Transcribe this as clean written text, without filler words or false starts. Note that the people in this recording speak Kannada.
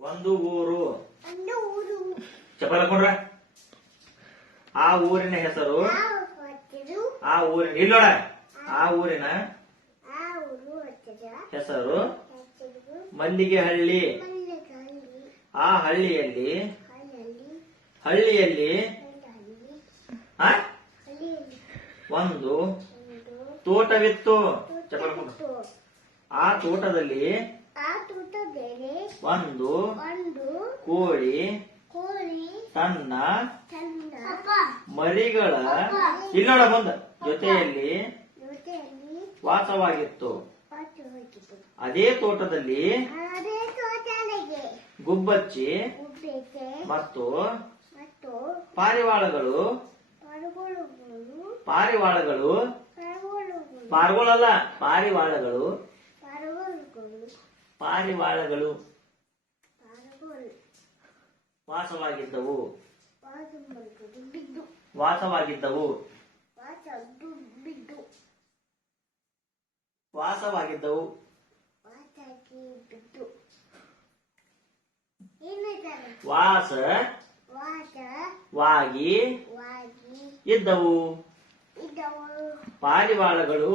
ಒಂದು ಊರು. ಚಪ್ಪಲ್ ಹಾಕೊಂಡ್ರ. ಆ ಊರಿನ ಹೆಸರು. ಆ ಊರಿನ ಇಲ್ಲೋಡ. ಆ ಊರಿನ ಹೆಸರು ಮಲ್ಲಿಗೆ ಹಳ್ಳಿ. ಆ ಹಳ್ಳಿಯಲ್ಲಿ ಒಂದು ತೋಟವಿತ್ತು. ಚಪ್ಪಲ್ ಹಾಕೊಂಡ್ರ. ಆ ತೋಟದಲ್ಲಿ ಒಂದು ಕೋಳಿ ತನ್ನ ಮರಿಗಳ ಇಲ್ಲೋಡ ಬಂದ ಜೊತೆಯಲ್ಲಿ ವಾಸವಾಗಿತ್ತು. ಅದೇ ತೋಟದಲ್ಲಿ ಗುಬ್ಬಚ್ಚಿ ಮತ್ತು ಪಾರಿವಾಳಗಳು ವಾಸವಾಗಿದ್ದವು. ವಾಸವಾಗಿ ಇದ್ದವು. ಪಾರಿವಾಳಗಳು